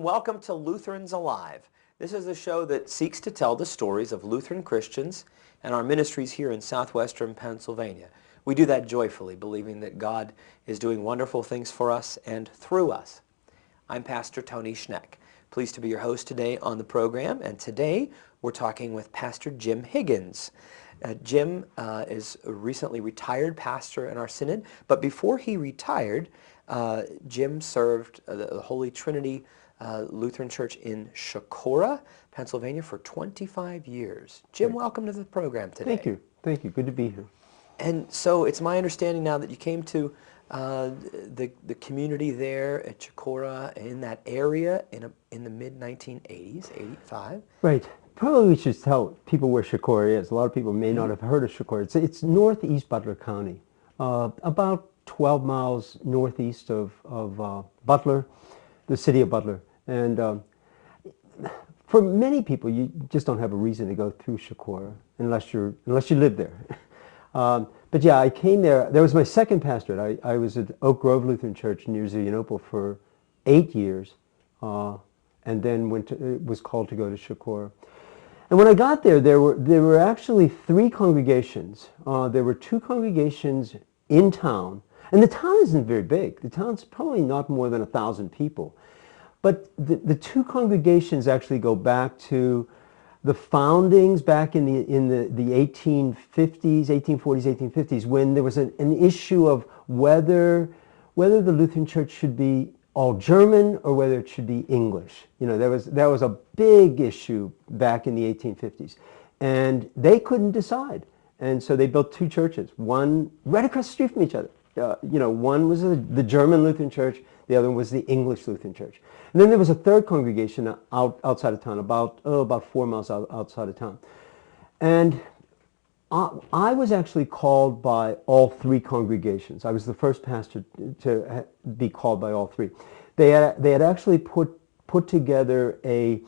everyone. Welcome to Lutherans Alive. This is a show that seeks to tell the stories of Lutheran Christians and our ministries here in Southwestern Pennsylvania. We do that joyfully, believing that God is doing wonderful things for us and through us. I'm Pastor Tony Schneck. Pleased to be your host today on the program, and today we're talking with Pastor Jim Higgins. Jim is a recently retired pastor in our synod, but before he retired, Jim served the Holy Trinity Lutheran Church in Chicora, Pennsylvania for 25 years. Jim, welcome to the program today. Thank you. Thank you. Good to be here. And so it's my understanding now that you came to the community there at Chicora in that area in the mid-1980s, 85. Right. Probably we should tell people where Chicora is. A lot of people may not have heard of Chicora. It's northeast Butler County, about 12 miles northeast of Butler, the city of Butler. And for many people, you just don't have a reason to go through Chicora unless you live there. But yeah, I came there. That was my second pastorate. I was at Oak Grove Lutheran Church near Zeunople for 8 years, and then was called to go to Chicora. And when I got there, there were actually 3 congregations. There were 2 congregations in town, and the town isn't very big. The town's probably not more than 1,000 people. But the 2 congregations actually go back to the foundings back in the 1850s, 1840s, 1850s, when there was an issue of whether the Lutheran Church should be all German or whether it should be English. You know, that was a big issue back in the 1850s, and they couldn't decide, and so they built 2 churches, one right across the street from each other. One was the German Lutheran Church, the other one was the English Lutheran Church. And then there was a 3rd congregation outside of town, about 4 miles outside of town. And I was actually called by all 3 congregations. I was the first pastor to be called by all 3. They had actually put together a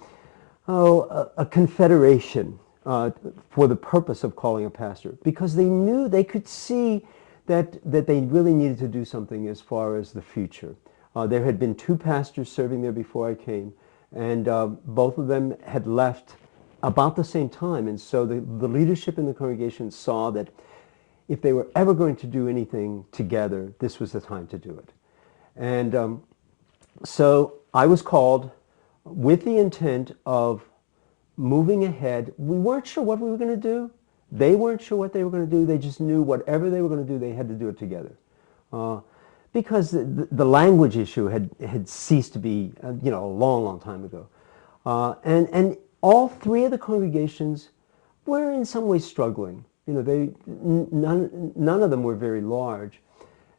confederation for the purpose of calling a pastor, because they could see that they really needed to do something as far as the future. There had been 2 pastors serving there before I came, and both of them had left about the same time. And so the leadership in the congregation saw that if they were ever going to do anything together, this was the time to do it. And so I was called with the intent of moving ahead. We weren't sure what we were going to do. They weren't sure what they were going to do. They just knew whatever they were going to do, they had to do it together. Because the language issue had ceased to be, a long, long time ago. And all 3 of the congregations were in some ways struggling. None of them were very large.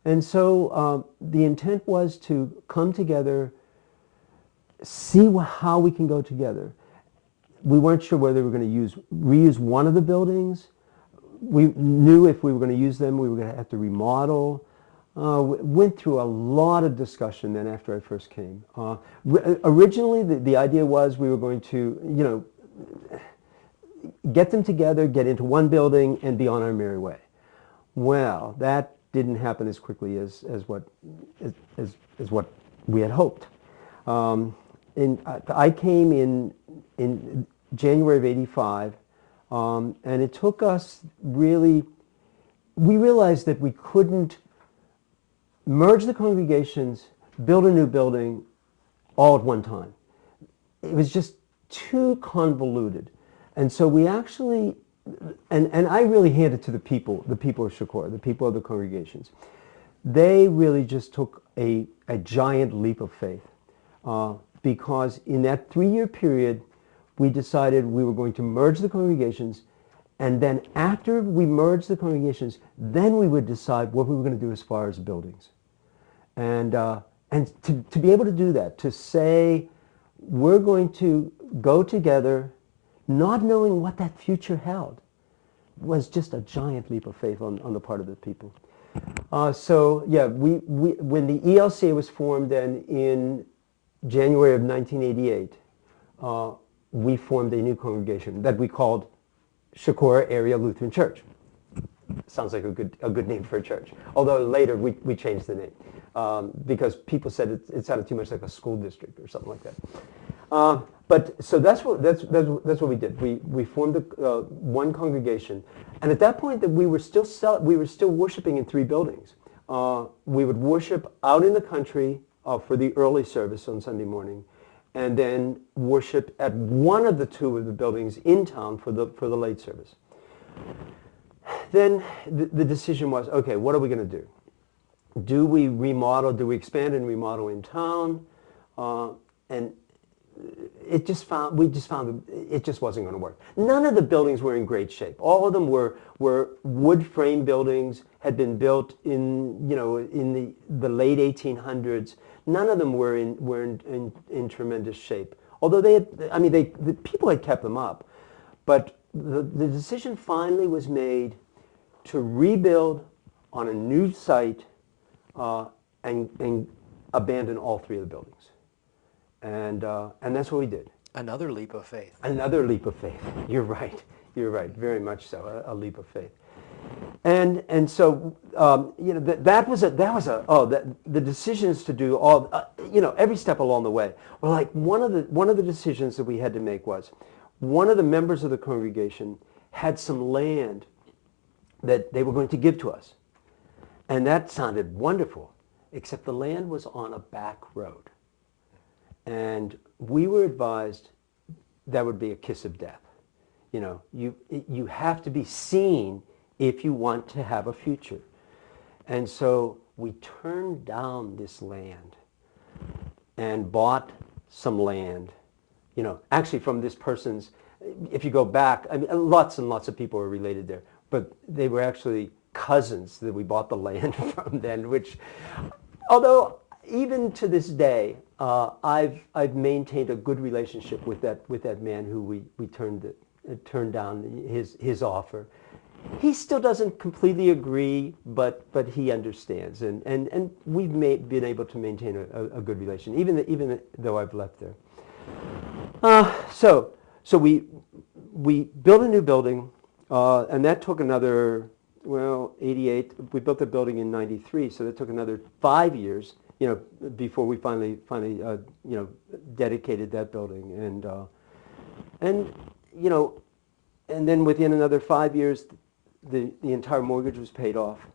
And so the intent was to come together, see how we can go together. We weren't sure whether we were going to reuse one of the buildings. We knew if we were going to use them, we were going to have to remodel. Went through a lot of discussion then after I first came. Originally, the idea was we were going to, get them together, get into one building, and be on our merry way. Well, that didn't happen as quickly as what we had hoped. I came in January of '85, and it took us we realized that we couldn't merge the congregations, build a new building all at one time. It was just too convoluted. And so we actually, and I really hand it to the people of Chicora, the people of the congregations. They really just took a giant leap of faith, because in that 3-year period, we decided we were going to merge the congregations, and then after we merged the congregations, then we would decide what we were going to do as far as buildings. And to be able to do that, to say we're going to go together, not knowing what that future held, was just a giant leap of faith on the part of the people. So yeah, when the ELCA was formed then in January of 1988, we formed a new congregation that we called Chicora Area Lutheran Church. Sounds like a good name for a church. Although later we changed the name. because people said it sounded too much like a school district or something like that. But so that's what we did. We formed one congregation, and at that point that we were still worshiping in 3 buildings. We would worship out in the country for the early service on Sunday morning, and then worship at one of the 2 of the buildings in town for the late service. Then the decision was, okay, what are we going to do? Do we remodel? Do we expand and remodel in town? And we just found it just wasn't going to work. None of the buildings were in great shape. All of them were wood frame buildings, had been built in the late 1800s. None of them were in tremendous shape. Although the people had kept them up, but the decision finally was made to rebuild on a new site and abandon all 3 of the buildings. And that's what we did. Another leap of faith. Another leap of faith. You're right. You're right. Very much so. A leap of faith. And so the decisions to do all every step along the way. Well, like one of the decisions that we had to make was, one of the members of the congregation had some land that they were going to give to us, and that sounded wonderful, except the land was on a back road. And we were advised that would be a kiss of death. You have to be seen if you want to have a future. And so we turned down this land and bought some land, actually from this person's, if you go back, lots and lots of people are related there, but they were actually cousins that we bought the land from then, which, although even to this day, I've maintained a good relationship with that man who we turned down his offer. He still doesn't completely agree, but he understands, and we've been able to maintain a good relation, even though I've left there. So we built a new building, and that took another 88. We built the building in '93, so that took another 5 years. Before we finally dedicated that building, and then within another 5 years, the entire mortgage was paid off,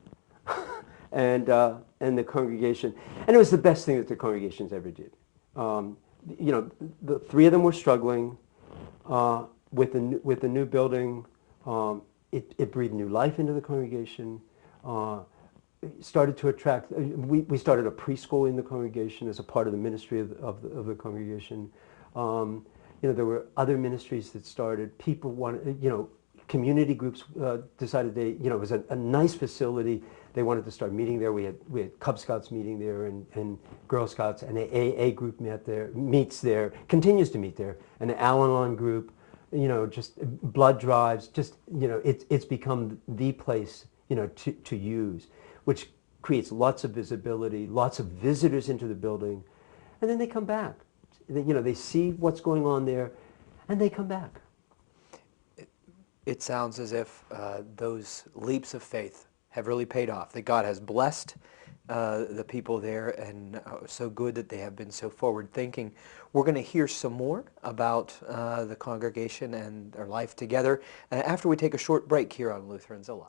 and the congregation, and it was the best thing that the congregations ever did. The 3 of them were struggling with the new building. It breathed new life into the congregation. Started to attract. We started a preschool in the congregation as a part of the ministry of the congregation. There were other ministries that started. People wanted, community groups decided it was a nice facility. They wanted to start meeting there. We had Cub Scouts meeting there, and Girl Scouts, and an AA group meets there, continues to meet there, and an Al-Anon group. Just blood drives. Just it's become the place to use, which creates lots of visibility, lots of visitors into the building, and then they come back. They see what's going on there, and they come back. It sounds as if those leaps of faith have really paid off, that God has blessed the people there, and so good that they have been so forward-thinking. We're going to hear some more about the congregation and their life together after we take a short break here on Lutherans Alive.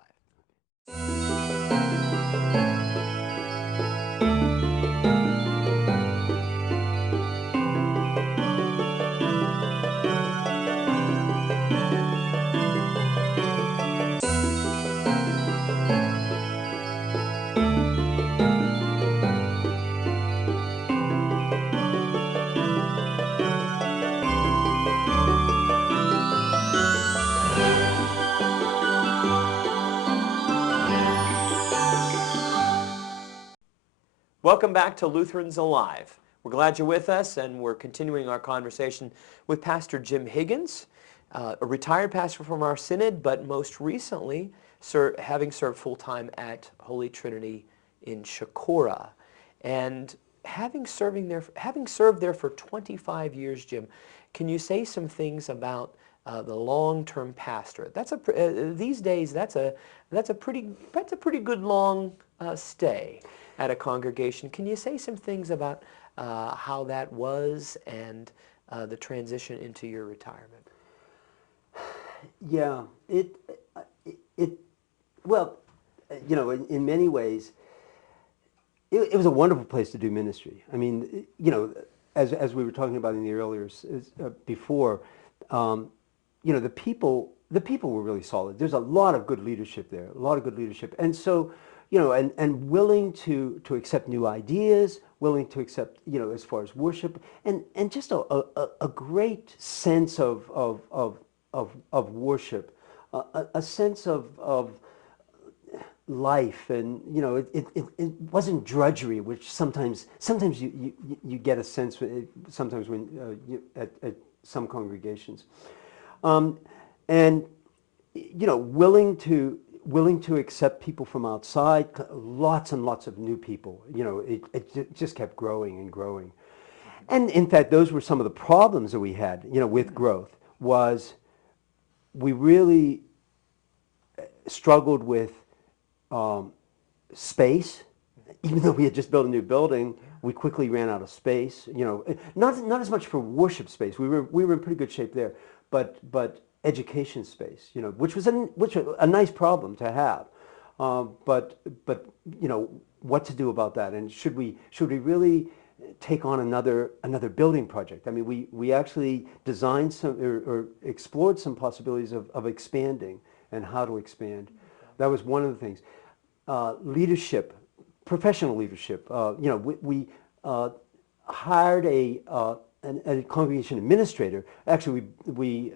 Welcome back to Lutherans Alive. We're glad you're with us, and we're continuing our conversation with Pastor Jim Higgins, a retired pastor from our synod, but most recently having served full-time at Holy Trinity in Chicora. And having served there for 25 years, Jim, can you say some things about the long-term pastorate? These days that's a pretty good long stay. at a congregation. Can you say some things about how that was and the transition into your retirement? Yeah, it well, you know, in many ways, it was a wonderful place to do ministry. I mean, you know, as we were talking about in the earlier before, you know, the people were really solid. There's a lot of good leadership there, a lot of good leadership, and so, you know, and willing to accept new ideas, willing to accept, you know, as far as worship, and just a great sense of worship, a sense of life, and you know, it wasn't drudgery, which sometimes you get a sense sometimes when at some congregations, and you know, willing to accept people from outside, lots and lots of new people. You know, it just kept growing and growing, and in fact, those were some of the problems that we had. You know, with growth was we really struggled with space. Even though we had just built a new building, we quickly ran out of space. You know, not as much for worship space. We were in pretty good shape there, but education space. You know, which was a nice problem to have. But you know, what to do about that? And should we really take on another building project? I mean, we actually designed some or explored some possibilities of expanding and how to expand. That was one of the things. Leadership, professional leadership. You know, we hired a congregation administrator. Actually, we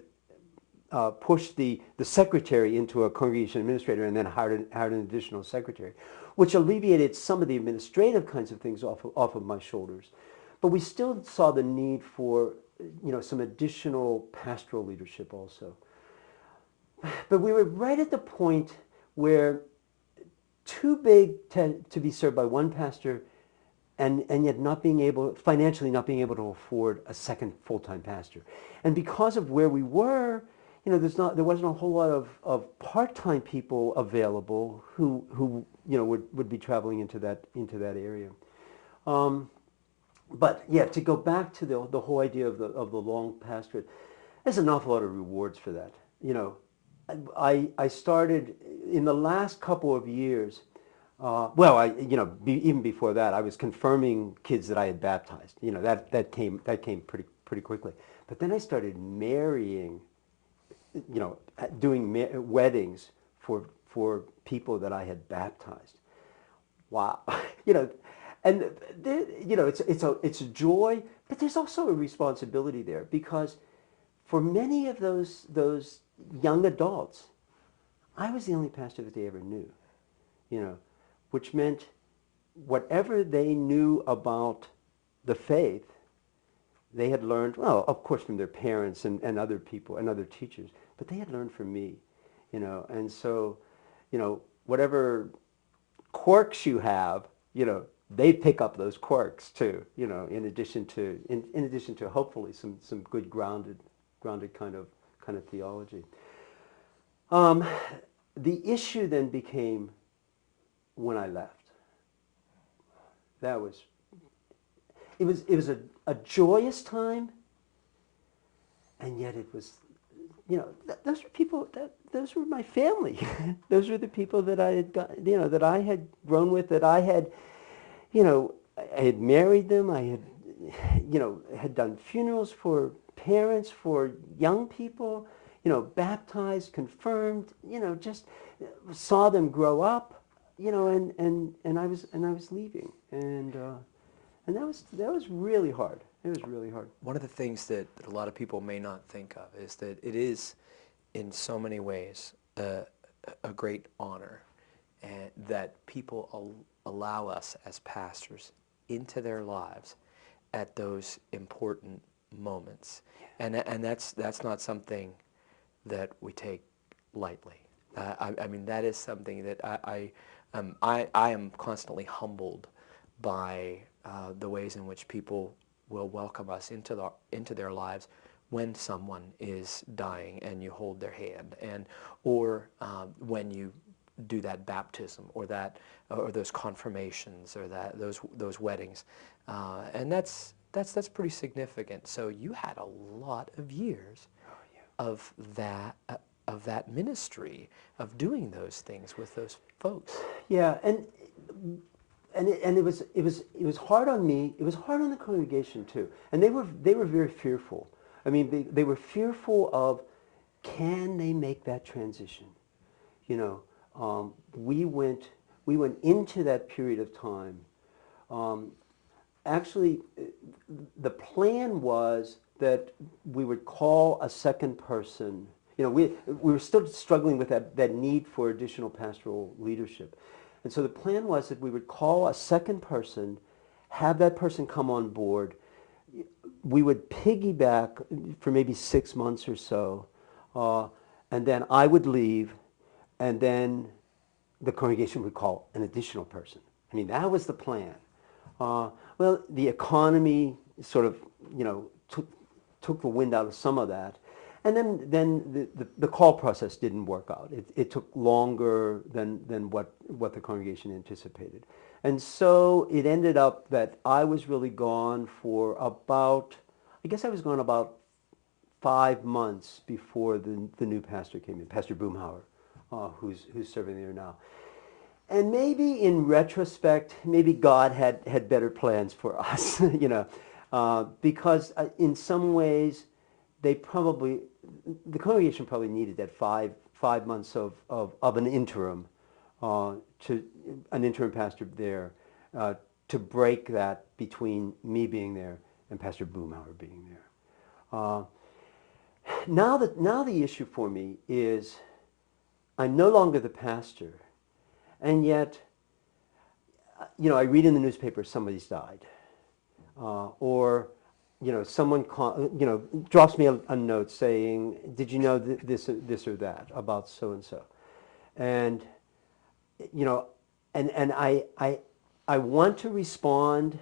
pushed the secretary into a congregation administrator, and then hired an additional secretary, which alleviated some of the administrative kinds of things off of my shoulders. But we still saw the need for, you know, some additional pastoral leadership also. But we were right at the point where too big to be served by one pastor, and yet financially not being able to afford a second full-time pastor. And because of where we were, you know, there wasn't a whole lot of part-time people available who you know would be traveling into that area. But yeah, to go back to the whole idea of the long pastorate, there's an awful lot of rewards for that. You know, I started in the last couple of years. You know, even before that, I was confirming kids that I had baptized. You know, that came pretty quickly. But then I started marrying, you know, doing weddings for people that I had baptized. Wow, you know, and you know, it's a joy, but there's also a responsibility there, because for many of those young adults, I was the only pastor that they ever knew. You know, which meant whatever they knew about the faith, they had learned, well, of course, from their parents and other people and other teachers, but they had learned from me, you know. And so, you know, whatever quirks you have, you know, they pick up those quirks too, you know, in addition to hopefully some good grounded kind of theology. The issue then became when I left. It was a joyous time, and yet it was, you know, those were my family. Those were the people that I had got, you know, that I had grown with, that I had, you know, I had married them. I had, you know, had done funerals for parents, for young people, you know, baptized, confirmed, you know, just saw them grow up, you know, and I was leaving, and that was really hard. It was really hard. One of the things that a lot of people may not think of is that it is, in so many ways, a great honor, and that people allow us as pastors into their lives at those important moments, and that's not something that we take lightly. I mean, that is something that I am constantly humbled by the ways in which people will welcome us into their lives when someone is dying and you hold their hand, or when you do that baptism or those confirmations or those weddings, and that's pretty significant. So you had a lot of years of that ministry, of doing those things with those folks. Yeah, and it was hard on me. It was hard on the congregation too, and they were very fearful. I mean, they were fearful of, can they make that transition? You know, we went into that period of time. Actually, the plan was that we would call a second person. You know, we were still struggling with that need for additional pastoral leadership. And so the plan was that we would call a second person, have that person come on board. We would piggyback for maybe 6 months or so, and then I would leave, and then the congregation would call an additional person. I mean, that was the plan. Well, the economy sort of, you know, took the wind out of some of that. And then the call process didn't work out. It took longer than what the congregation anticipated. And so it ended up that I was really gone for about, I guess I was gone about 5 months before the new pastor came in, Pastor Boomhauer, who's serving there now. And maybe in retrospect, maybe God had better plans for us, you know, because in some ways the congregation probably needed that five months of an interim, to an interim pastor there, to break that between me being there and Pastor Boomhauer being there. Now the issue for me is I'm no longer the pastor, and yet, you know, I read in the newspaper somebody's died, or, you know, someone drops me a note saying, "Did you know this or that about so and so?" And, you know, and I want to respond.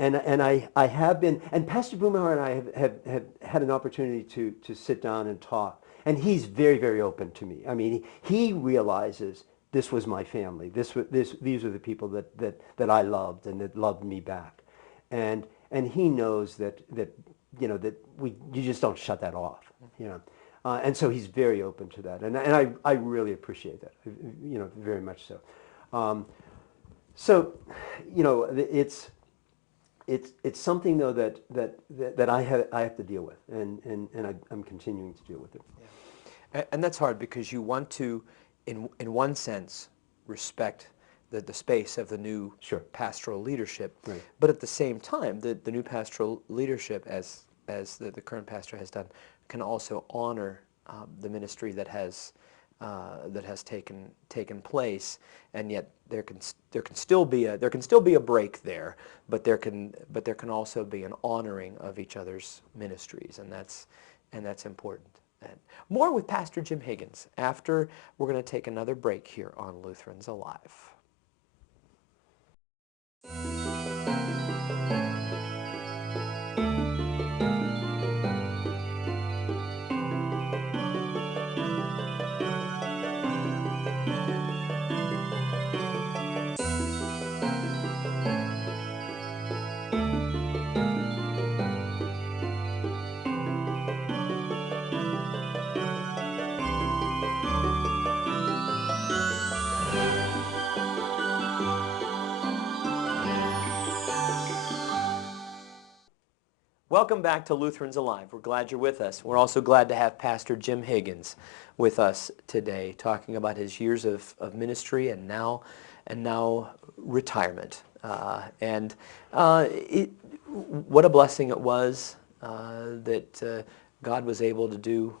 And I have been, and Pastor Boomhauer and I have had an opportunity to sit down and talk. And he's very, very open to me. I mean, he realizes this was my family. These are the people that I loved and that loved me back. And he knows that you know, that you just don't shut that off, you know. And so he's very open to that. And I really appreciate that, you know, very much so. So, you know, it's something though that I have to deal with, and I'm continuing to deal with it. Yeah. And that's hard because you want to, in one sense, respect the space of the new pastoral leadership, right. But at the same time, the new pastoral leadership, as the current pastor has done, can also honor the ministry that has taken place, and yet there can still be a break there, but there can also be an honoring of each other's ministries, and that's important. And more with Pastor Jim Higgins after we're going to take another break here on Lutherans Alive. Welcome back to Lutherans Alive. We're glad you're with us. We're also glad to have Pastor Jim Higgins with us today, talking about his years of ministry and now retirement. What a blessing it was that God was able to do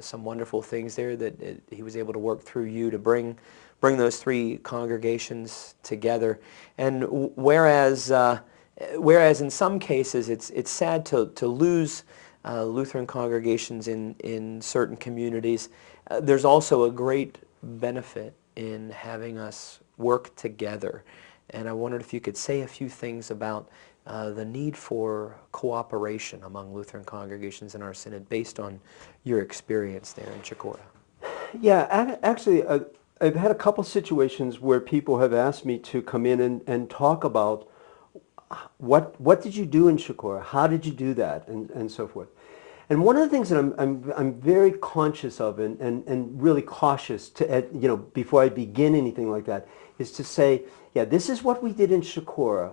some wonderful things there, that he was able to work through you to bring those three congregations together. And whereas in some cases it's sad to lose Lutheran congregations in certain communities, there's also a great benefit in having us work together. And I wondered if you could say a few things about the need for cooperation among Lutheran congregations in our synod based on your experience there in Chicora. Yeah, actually, I've had a couple situations where people have asked me to come in and talk about what did you do in Chicora? How did you do that? And so forth. And one of the things that I'm very conscious of and really cautious to, before I begin anything like that, is to say, yeah, this is what we did in Chicora,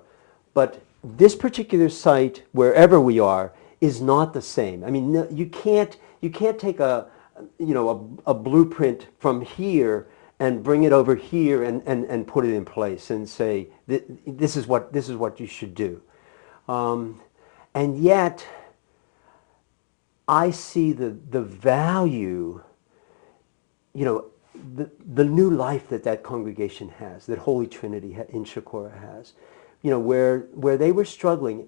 but this particular site, wherever we are, is not the same. I mean, no, you can't take a blueprint from here and bring it over here and put it in place and say, this is what you should do. And yet, I see the value, the new life that congregation has, that Holy Trinity in Chicora has, where they were struggling.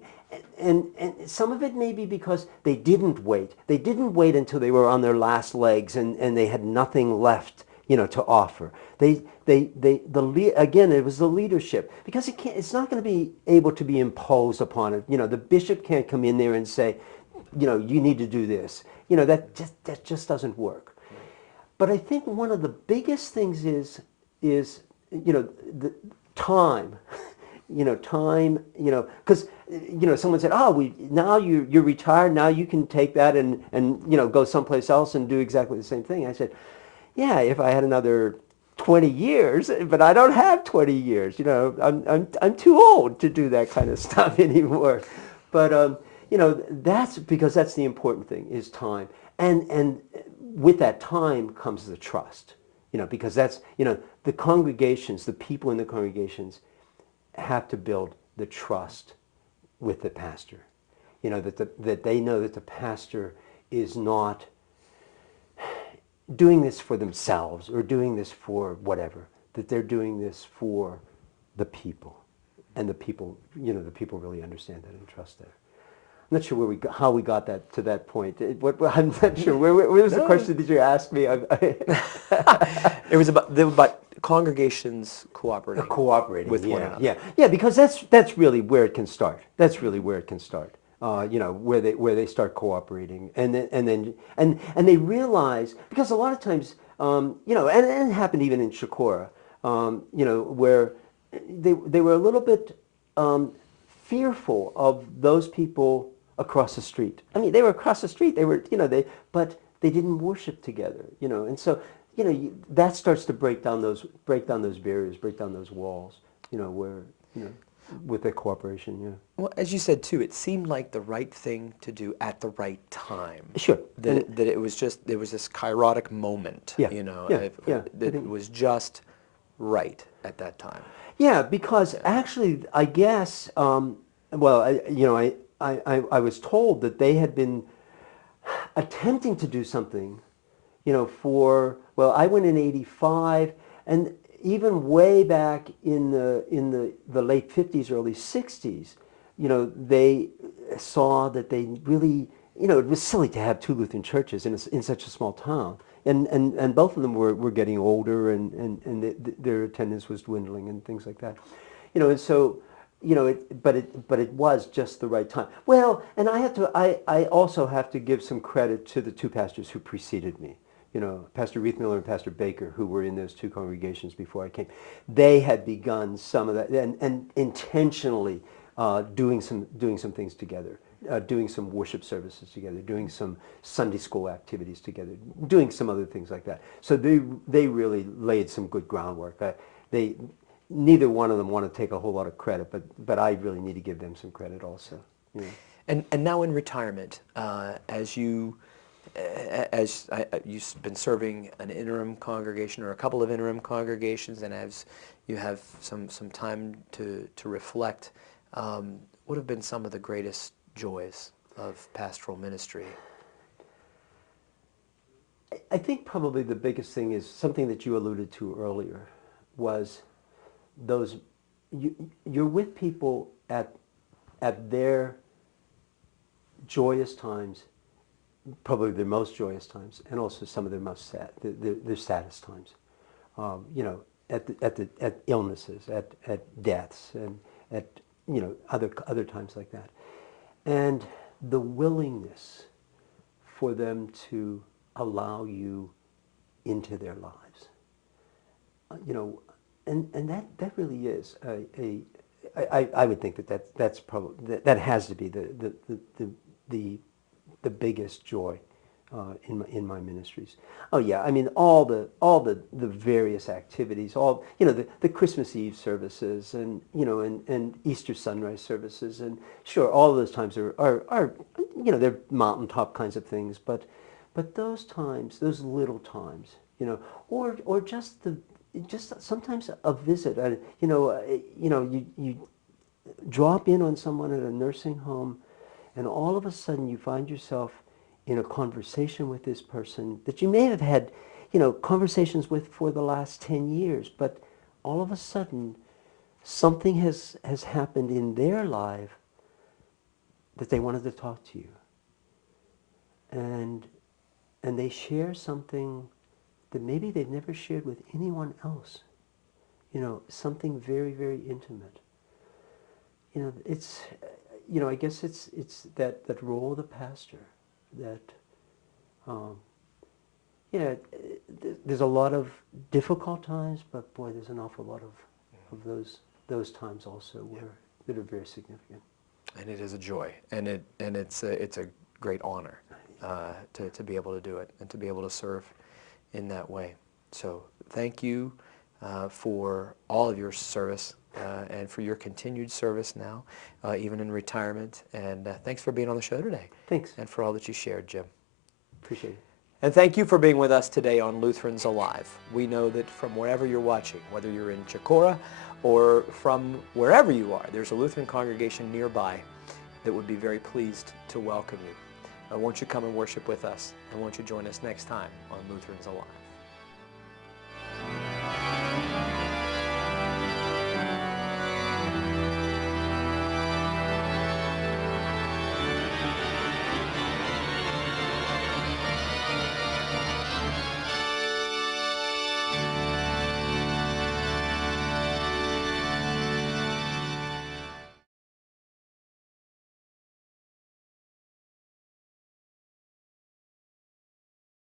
And some of it may be because they didn't wait. They didn't wait until they were on their last legs and they had nothing left, to offer. Again, it was the leadership, because it's not going to be able to be imposed upon it. The bishop can't come in there and say, you need to do this. That just doesn't work. But I think one of the biggest things is the time. Time. Because someone said, "Oh, now you're retired. Now you can take that and go someplace else and do exactly the same thing." I said, "Yeah, if I had another 20 years, but I don't have 20 years. I'm too old to do that kind of stuff anymore." But that's the important thing, is time. And with that time comes the trust. Because that's, the congregations, the people in the congregations have to build the trust with the pastor. That they know that the pastor is not doing this for themselves or doing this for whatever, that they're doing this for the people. And the people really understand that and trust that. I'm not sure how we got to that point. I'm not sure. Where was the question that you asked me? It was about congregations cooperating with one another. Yeah. Because that's really where it can start. That's really where it can start. Where they start cooperating, and they realize, because a lot of times, and it happened even in Chicora, where they were a little bit fearful of those people across the street. I mean, they were across the street. They were, but they didn't worship together, and so, that starts to break down those barriers, break down those walls, where, with the cooperation, yeah. Well, as you said too, it seemed like the right thing to do at the right time. Sure. That it was just, there was this kairotic moment, it was just right at that time. Yeah, because actually, I guess, I was told that they had been attempting to do something, I went in '85, and even way back in the late 50s, early 60s, they saw that they really, it was silly to have two Lutheran churches in such a small town. And both of them were getting older, and their attendance was dwindling and things like that. And so, but it was just the right time. Well, and I also have to give some credit to the two pastors who preceded me. Pastor Riethmiller and Pastor Baker, who were in those two congregations before I came. They had begun some of that, and intentionally doing some things together. Doing some worship services together, doing some Sunday school activities together, doing some other things like that. So they really laid some good groundwork. Neither one of them want to take a whole lot of credit, but I really need to give them some credit also. And now in retirement, you've been serving an interim congregation or a couple of interim congregations, and as you have some time to reflect, what have been some of the greatest joys of pastoral ministry? I think probably the biggest thing is something that you alluded to earlier, was you're with people at their joyous times, probably their most joyous times, and also some of their most sad, their saddest times. At illnesses, at deaths, and at other times like that. And the willingness for them to allow you into their lives. you know, and that really is I would think that's probably that has to be the biggest joy in my ministries. Oh yeah, I mean all the various activities, all the Christmas Eve services, and and Easter sunrise services, and sure all of those times are they're mountaintop kinds of things, but those times, those little times, or just sometimes a visit, you drop in on someone at a nursing home, and all of a sudden you find yourself in a conversation with this person that you may have had, conversations with for the last 10 years, but all of a sudden something has happened in their life that they wanted to talk to you. And they share something that maybe they've never shared with anyone else. Something very, very intimate. It's, I guess it's that role of the pastor that, there's a lot of difficult times, but boy, there's an awful lot of those times also that are very significant. And it is a joy, and it's a great honor to be able to do it and to be able to serve in that way. So thank you for all of your service and for your continued service now, even in retirement. And thanks for being on the show today. Thanks. And for all that you shared, Jim. Appreciate it. And thank you for being with us today on Lutherans Alive. We know that from wherever you're watching, whether you're in Chicora or from wherever you are, there's a Lutheran congregation nearby that would be very pleased to welcome you. Won't you come and worship with us, and won't you join us next time on Lutherans Alive?